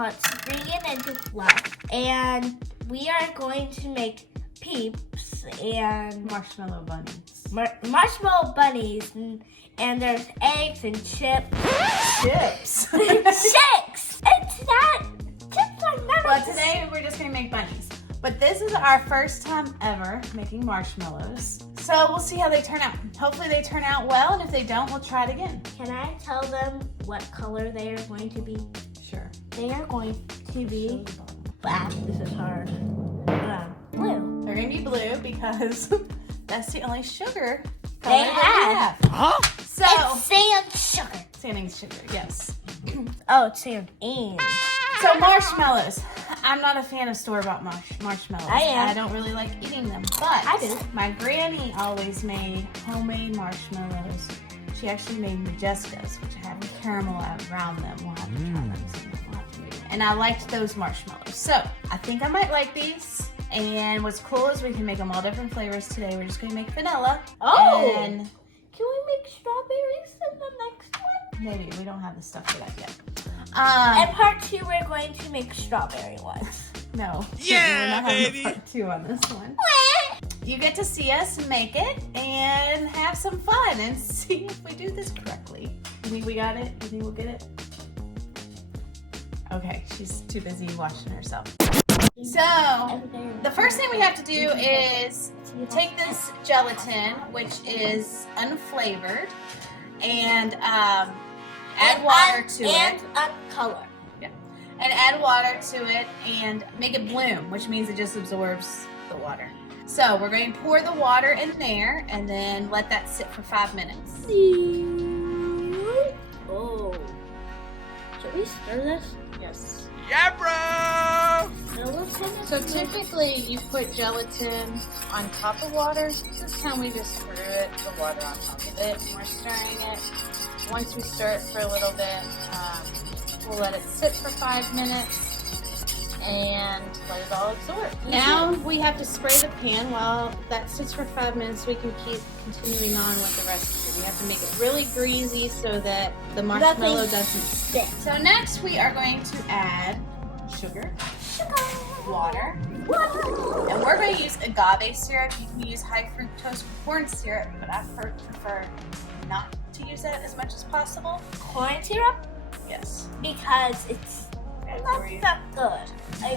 called Spring It into Fluff. And we are going to make Peeps and marshmallow bunnies. Marshmallow bunnies. And there's eggs and chips. Chips. Chicks! It's not. Chips are not. Well, today we're just going to make bunnies. But this is our first time ever making marshmallows. So we'll see how they turn out. Hopefully they turn out well, and if they don't, we'll try it again. Can I tell them what color they are going to be? Sure. They are going to be black. This is hard. Blue. They're going to be blue because that's the only sugar They color that we have. Huh? So, It's sand sugar. sand and sugar, yes. Oh, it's sand and. So marshmallows. I'm not a fan of store-bought marshmallows. I am. I don't really like eating them, but I do. My granny always made homemade marshmallows. She actually made Majestas, which have caramel around them. We'll have to try them soon. We'll have to read it. And I liked those marshmallows. So I think I might like these. And what's cool is we can make them all different flavors today. We're just going to make vanilla. Oh! And Can we make strawberries in the next one? maybe. We don't have the stuff for that yet. And part 2, we're going to make strawberry ones. No. Yeah, we're not having baby. a part 2 on this one. You get to see us make it and have some fun and see if we do this correctly. You think we got it? You think we'll get it? Okay, she's too busy watching herself. So, the first thing we have to do is take this gelatin, which is unflavored, and add water to it. And a color. And add water to it and make it bloom, which means it just absorbs the water. So we're going to pour the water in there and then let that sit for 5 minutes. Oh. Should we stir this? Yes. Yeah, bro! So typically you put gelatin on top of water. This time we just stir it, the water on top of it, and we're stirring it. Once we stir it for a little bit, we'll let it sit for 5 minutes and let it all absorb. Now we have to spray the pan while that sits for 5 minutes so we can keep continuing on with the recipe. We have to make it really greasy so that the marshmallow doesn't stick. So next we are going to add sugar, water, and we're going to use agave syrup. You can use high fructose corn syrup, but I prefer not to use that as much as possible. Corn syrup? Yes. Because it's not that good.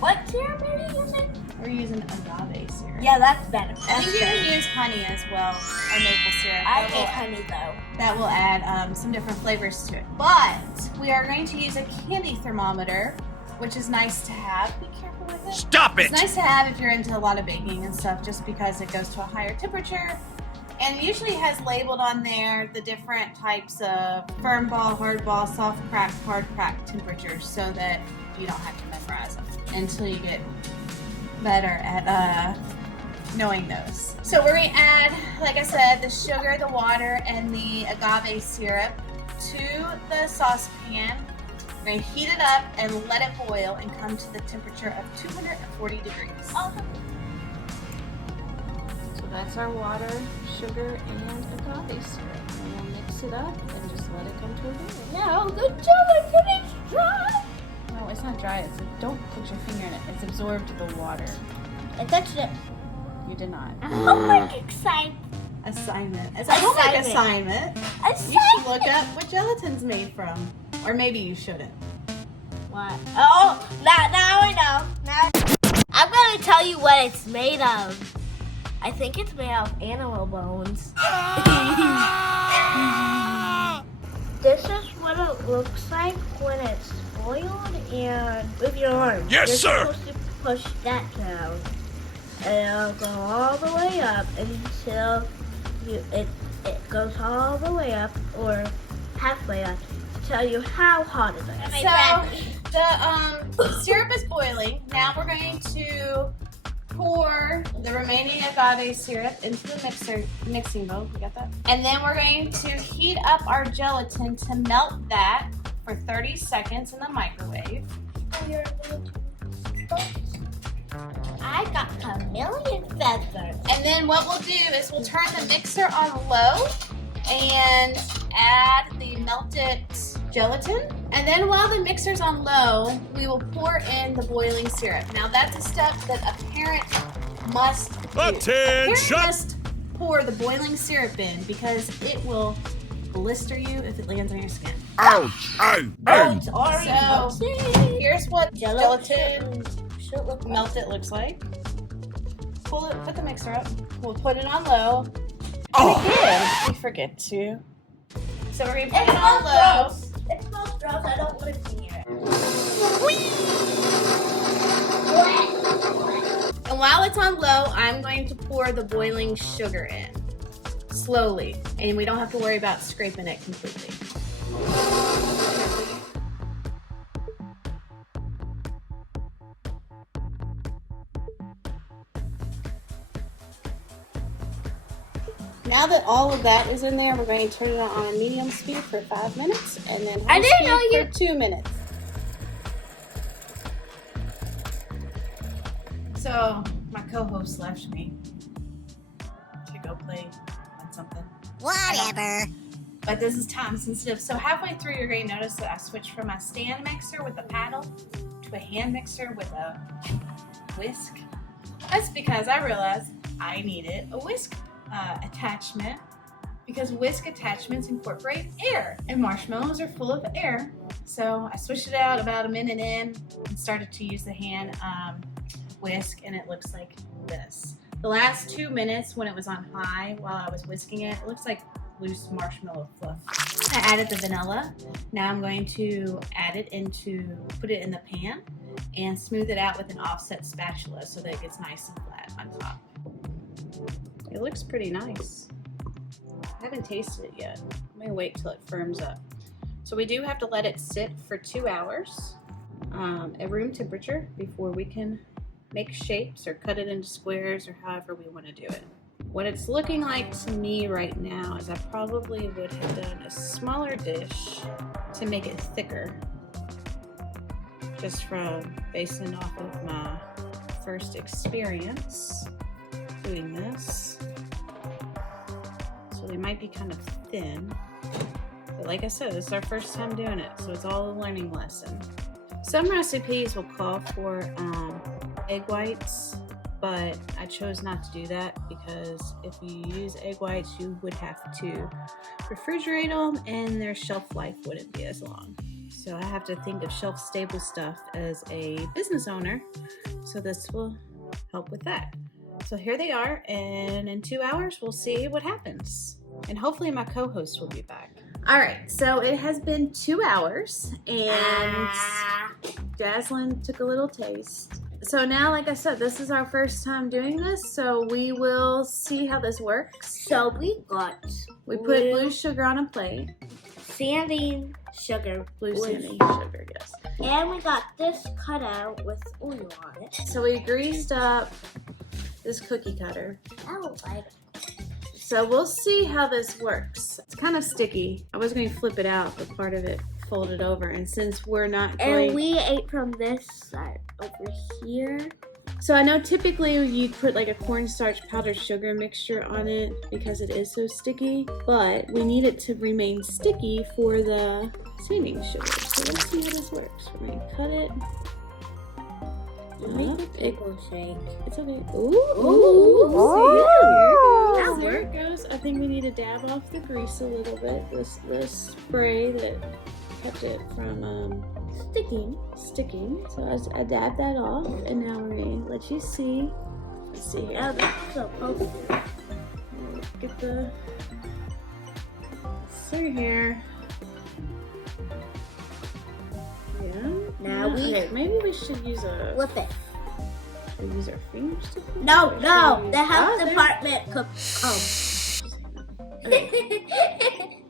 What syrup are you using? We're using agave syrup. Yeah, that's better. I think you can use honey as well, or maple syrup. I That hate will- honey though. That will add some different flavors to it. But we are going to use a candy thermometer, which is nice to have. Be careful with it. Stop it! It's nice to have if you're into a lot of baking and stuff, just because it goes to a higher temperature. And it usually has labeled on there the different types of firm ball, hard ball, soft crack, hard crack temperatures, so that you don't have to memorize them until you get better at knowing those. So we're going to add, like I said, the sugar, the water, and the agave syrup to the saucepan. We're going to heat it up and let it boil and come to the temperature of 240 degrees. So that's our water, sugar, and agave syrup. And we'll mix it up and just let it come to a boil. No, the gelatin is dry. No, it's not dry. Don't put your finger in it. It's absorbed the water. I touched it. You did not. Homework excited. Assignment. It's a homework assignment. You should look up what gelatin's made from. Or maybe you shouldn't. What? Oh, now I know. Now I'm going to tell you what it's made of. I think it's made of animal bones. This is what it looks like when it's boiled and with your arm. Yes, You're sir. supposed to push that down. And it'll go all the way up until it goes all the way up or halfway up to tell you how hot it is. So the syrup is boiling. Now we're going to pour the remaining agave syrup into the mixing bowl. You got that? And then we're going to heat up our gelatin to melt that for 30 seconds in the microwave. I got chameleon feathers. And then what we'll do is we'll turn the mixer on low and add the melted gelatin And then while the mixer's on low, we will pour in the boiling syrup. Now that's a step that a parent must do. A parent must pour the boiling syrup in because it will blister you if it lands on your skin. Ouch! Ouch! So here's what gelatin melted looks like. Pull it, put the mixer up. We'll put it on low. And again, we forget to. So we're gonna put it on low. It smells gross. I don't want to be here. And while it's on low, I'm going to pour the boiling sugar in slowly, and we don't have to worry about scraping it completely. Now that all of that is in there, we're going to turn it on medium speed for 5 minutes, and then high speed for 2 minutes. So my co-host left me to go play on something. Whatever. But this is time sensitive. So halfway through, you're going to notice that I switched from my stand mixer with a paddle to a hand mixer with a whisk. That's because I realized I needed a whisk attachment because whisk attachments incorporate air, and marshmallows are full of air. So I switched it out about a minute in and started to use the hand whisk, and it looks like this. The last 2 minutes when it was on high while I was whisking it, it looks like loose marshmallow fluff. I added the vanilla. Now I'm going to put it in the pan and smooth it out with an offset spatula so that it gets nice and flat on top. It looks pretty nice. I haven't tasted it yet. I'm gonna wait till it firms up. So we do have to let it sit for 2 hours at room temperature before we can make shapes or cut it into squares or however we want to do it. What it's looking like to me right now is I probably would have done a smaller dish to make it thicker, just from basing off of my first experience doing this. So they might be kind of thin, but like I said, this is our first time doing it, so it's all a learning lesson. Some recipes will call for egg whites, but I chose not to do that because if you use egg whites, you would have to refrigerate them and their shelf life wouldn't be as long. So I have to think of shelf stable stuff as a business owner, so this will help with that. So here they are, and in 2 hours we'll see what happens, and hopefully my co-host will be back. All right, so it has been 2 hours, and Jazlynn took a little taste. So now, like I said, this is our first time doing this, so we will see how this works. So we put blue sugar on a plate. sanding sugar. Blue sanding sugar, yes. And we got this cut out with oil on it. So we greased up this cookie cutter. I don't like it. So we'll see how this works. It's kind of sticky. I was going to flip it out, but part of it folded over. And since we're not going... And we ate from this side over here. So I know typically you'd put like a cornstarch powdered sugar mixture on it because it is so sticky, but we need it to remain sticky for the sanding sugar. So let's see how this works. We're going to cut it. Make the pickle shake. It's okay. Ooh. There it goes. I think we need to dab off the grease a little bit. This spray that kept it from sticking. So I dabbed that off, and now we're going to let you see. Let's see here. Oh, that's so potent. Get the... See here. Yeah. Now okay, maybe we should use a... Flip it. Should we use our fingers to flip it? No. The health there. department could... Oh. Okay.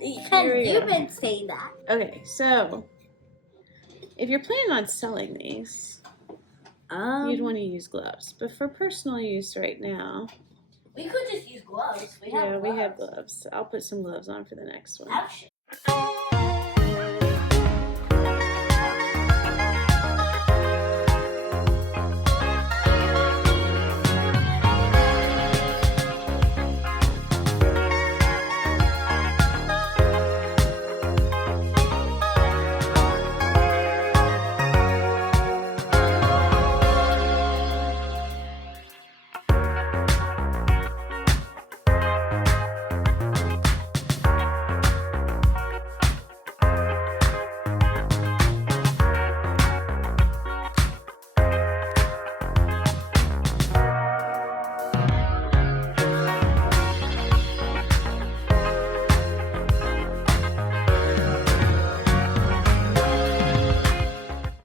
Because you've been saying that. Okay, so if you're planning on selling these, you'd want to use gloves. But for personal use right now, we could just use gloves. We have gloves. I'll put some gloves on for the next one. Ouch.